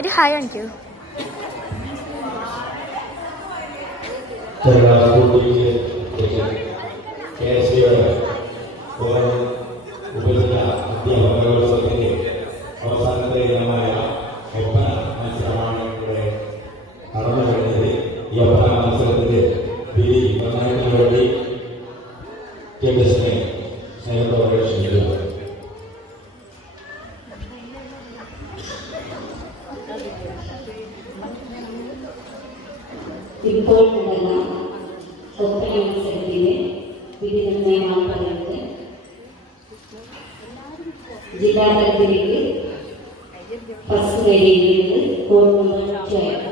ഒരു ഹായ് കാണിക്കൂ. അവസാനത്തെ ഇനമായ ഒപ്പന മത്സരമാണ് ഇവിടെ നടന്നു വരുന്നത്. ഈ ഒപ്പന മത്സരത്തിന്റെ വിധി നിർണ്ണയത്തിന് വേണ്ടി കേന്ദ്രത്തിനെ സ്നേഹത്തോടെ ക്ഷണിക്കുക. ഇപ്പോൾ നടന്ന ഒപ്പന മത്സരത്തിലെ വിധി നിർണ്ണയമാണ് പറയുന്നത്. ജില്ലാതലത്തിലേക്ക് ഫസ്റ്റ് വരികയാണ് കോഡ് നമ്പർ 12.